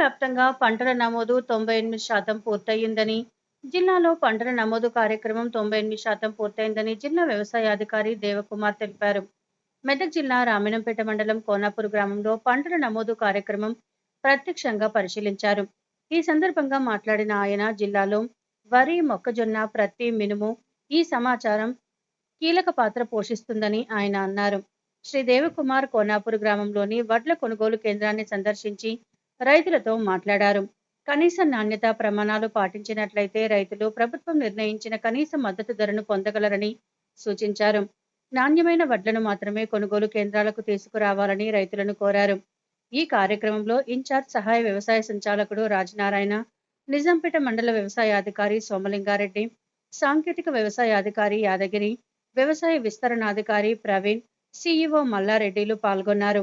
వ్యాప్తంగా పంటల నమోదు 98% పూర్తయిందని, జిల్లాలో పంటల నమోదు కార్యక్రమం 98% పూర్తయిందని జిల్లా వ్యవసాయాధికారి దేవకుమార్ తెలిపారు. మెదక్ జిల్లా రామినంపేట మండలం కోనాపూర్ గ్రామంలో పంటల నమోదు కార్యక్రమం ప్రత్యక్షంగా పరిశీలించారు. ఈ సందర్భంగా మాట్లాడిన ఆయన, జిల్లాలో వరి, మొక్కజొన్న, ప్రత్తి, మినుము ఈ సమాచారం కీలక పాత్ర పోషిస్తుందని ఆయన అన్నారు. శ్రీ దేవకుమార్ కోనాపూర్ గ్రామంలోని వడ్ల కొనుగోలు కేంద్రాన్ని సందర్శించి రైతులతో మాట్లాడారు. కనీస నాణ్యతా ప్రమాణాలు పాటించినట్లయితే రైతులు ప్రభుత్వం నిర్ణయించిన కనీస మద్దతు ధరను పొందగలరని సూచించారు. నాణ్యమైన వడ్లను మాత్రమే కొనుగోలు కేంద్రాలకు తీసుకురావాలని రైతులను కోరారు. ఈ కార్యక్రమంలో ఇన్ఛార్జ్ సహాయ వ్యవసాయ సంచాలకుడు రాజనారాయణ, నిజాంపేట మండల వ్యవసాయాధికారి సోమలింగారెడ్డి, సాంకేతిక వ్యవసాయాధికారి యాదగిరి, వ్యవసాయ విస్తరణాధికారి ప్రవీణ్, సిఇఓ మల్లారెడ్డిలు పాల్గొన్నారు.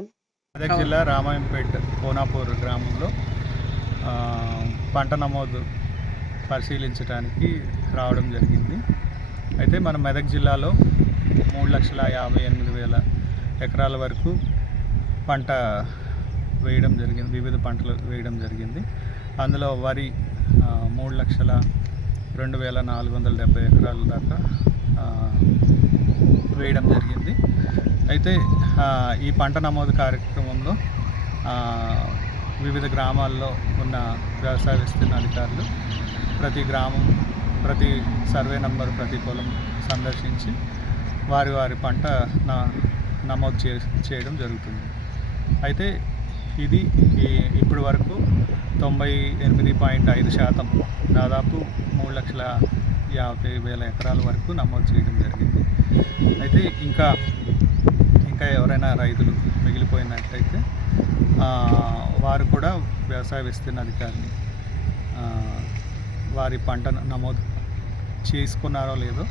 మెదక్ జిల్లా రామాయంపేట కోనాపూర్ గ్రామంలో పంట నమోదు పరిశీలించడానికి రావడం జరిగింది. అయితే మన మెదక్ జిల్లాలో 3,58,000 ఎకరాల వరకు పంట వేయడం జరిగింది, వివిధ పంటలు వేయడం జరిగింది. అందులో వరి 3,02,470 ఎకరాల దాకా వేయడం జరిగింది. అయితే ఈ పంట నమోదు కార్యక్రమంలో వివిధ గ్రామాల్లో ఉన్న వ్యవసాయ విస్తీర్ణ అధికారులు ప్రతి గ్రామం, ప్రతి సర్వే నంబర్, ప్రతి పొలం సందర్శించి వారి పంట నమోదు చేయడం జరుగుతుంది. అయితే ఇది ఇప్పటి వరకు 98.5% దాదాపు 3,50,000 ఎకరాల వరకు నమోదు చేయడం జరిగింది. అయితే ఇంకా ఎవరైనా రైతులు మిగిలిపోయినట్టయితే వారు కూడా వ్యవసాయ విస్తీర్ణ అధికారిని వారి పంట నమోదు చేసుకున్నారో లేదో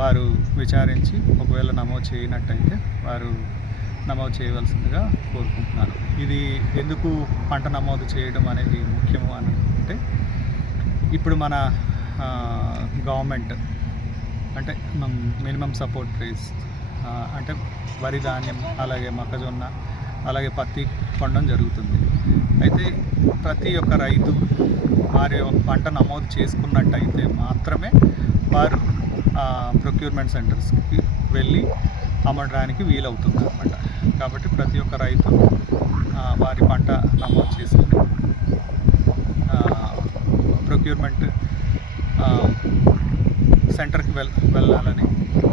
వారు విచారించి, ఒకవేళ నమోదు చేయనట్టయితే వారు నమోదు చేయవలసిందిగా కోరుకుంటున్నాను. ఇది ఎందుకు పంట నమోదు చేయడం అనేది ముఖ్యము అని అంటే, ఇప్పుడు మన గవర్నమెంట్ అంటే మినిమం సపోర్ట్ ప్రైస్ అంటే వరి, ధాన్యం, అలాగే మొక్కజొన్న, అలాగే పత్తి కొనడం జరుగుతుంది. అయితే ప్రతి ఒక్క రైతు వారి పంట నమోదు చేసుకున్నట్టయితే మాత్రమే వారు ప్రొక్యూర్మెంట్ సెంటర్స్కి వెళ్ళి అమ్మడానికి వీలవుతుంది అన్నమాట. కాబట్టి ప్రతి ఒక్క రైతు వారి పంట నమోదు చేసుకుని ప్రొక్యూర్మెంట్ సెంటర్కి వెళ్ళాలని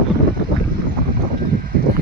కోరుకుంటున్నాను.